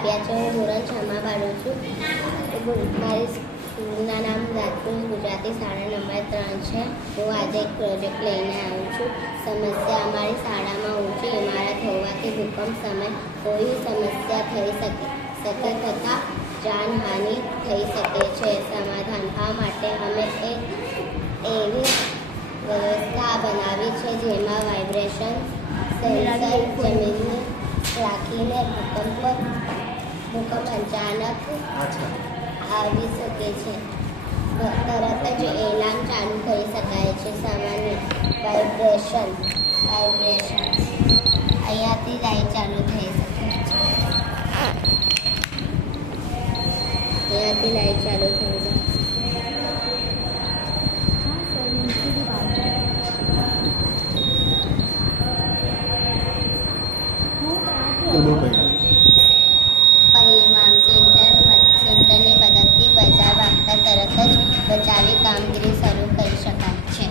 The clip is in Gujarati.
આવ્યા છે. હું ધોરણ 6માં ભણું છું. મારી સ્કૂલના નામ રાજપુર ગુજરાતી શાળા નંબર 3 છે. હું આજે એક પ્રોજેક્ટ લઈને આવી છું. સમસ્યા અમારી શાળામાં ઊંચી ઇમારત હોવાથી ભૂકંપ સમય કોઈ સમસ્યા થઈ શકે તથા જાનહાનિ થઈ શકે છે. સમાધાન આ માટે અમે એક એવી વ્યવસ્થા બનાવી છે જેમાં વાઇબ્રેશન સેન્સર જમીનને રાખીને ભૂકંપ અચાનક આવી શકે છે. તરત જ એલાર્મ ચાલુ કરી શકાય છે. સામાન્ય વાઇબ્રેશન અહીંયાથી લાઈટ ચાલુ થઈ શકે છે. અહીંયાથી લાઈટ ચાલુ થઈ જાય. પરિણામ સેન્ટરની મદદથી બચાવ આપતા તરત જ બચાવી કામગીરી શરૂ કરી શકાય છે.